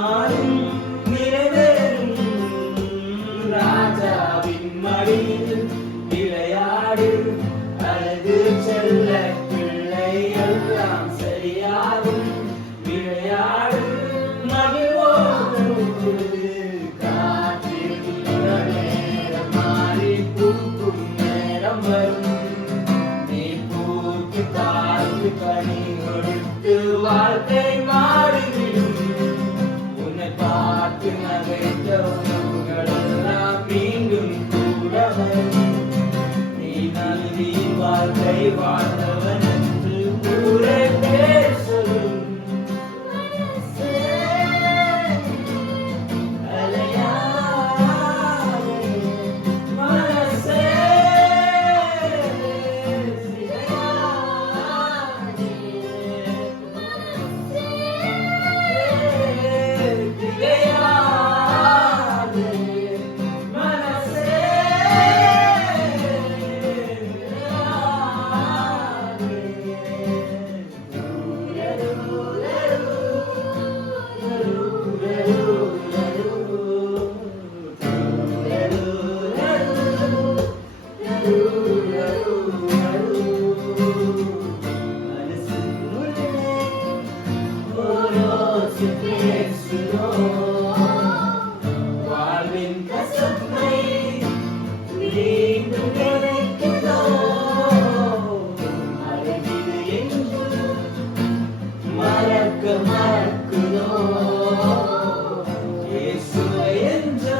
நாளும் நிறைவேறும். ராஜாவின் மடியில் விளையாடு அழகு செல்ல பிள்ளை எல்லாம் சரியாகும். விளையாடு மகிழ்வோடு காற்றில் நேரம் மாறி பூக்கும் நேரம் வரும். நீ பூக்கு தாழ்ந்து கனி கொடுத்து வாழ்க்கை மாறிவிடும். உன்னை பார்த்து நகைத்த உணவுகள் எல்லாம் மீண்டும் கூட வரும். நீ நல்கி வாழ்க்கை வாழ்ந்தவன் என்று ஊரே பேர் சொல்லும். வாழ்வின் கசப்பை மீண்டும் கிடைக்கிறோ அழகிது என்று மறக்குதோ இயேசுவை என்று